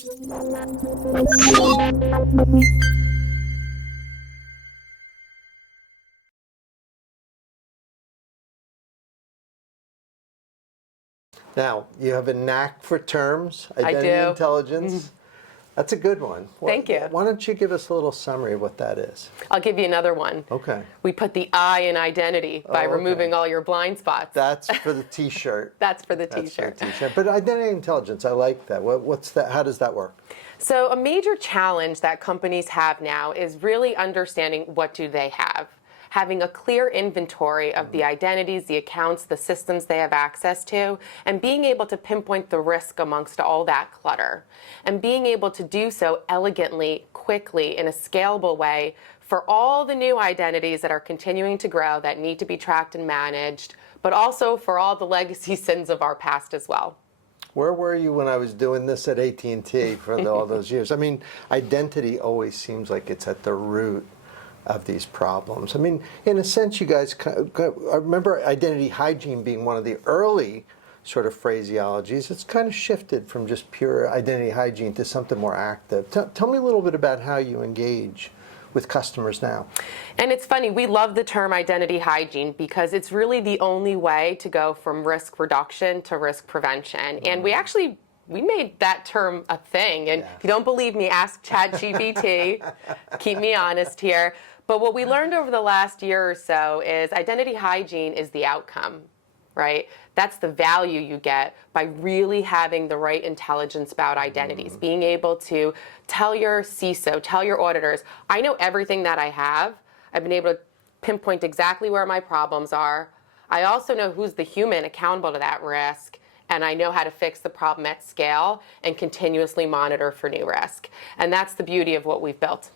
Now, you have a knack for terms, I identity do. intelligence. That's a good one. Thank you. Why don't you give us a little summary of what that is? I'll give you another one. Okay. We put the I in identity by Oh, okay. removing all your blind spots. That's for the T-shirt. That's for the That's for the T-shirt. T-shirt. But identity intelligence, I like that. What's that? How does that work? So a major challenge that companies have now is really understanding what do they have. Having a clear inventory of the identities, the accounts, the systems they have access to, and being able to pinpoint the risk amongst all that clutter. And being able to do so elegantly, quickly, in a scalable way for all the new identities that are continuing to grow that need to be tracked and managed, but also for all the legacy sins of our past as well. Where were you when I was doing this at AT&T for all those years? I mean, identity always seems like it's at the root of these problems. I mean, in a sense, you guys, I remember identity hygiene being one of the early sort of phraseologies. It's kind of shifted from just pure identity hygiene to something more active. Tell me a little bit about how you engage with customers now. And it's funny, we love the term identity hygiene because it's really the only way to go from risk reduction to risk prevention. And we made that term a thing. And if you don't believe me, ask ChatGPT. Keep me honest here. But what we learned over the last year or so is identity hygiene is the outcome, right? That's the value you get by really having the right intelligence about identities, being able to tell your CISO, tell your auditors, I know everything that I have. I've been able to pinpoint exactly where my problems are. I also know who's the human accountable to that risk, and I know how to fix the problem at scale and continuously monitor for new risk. And that's the beauty of what we've built.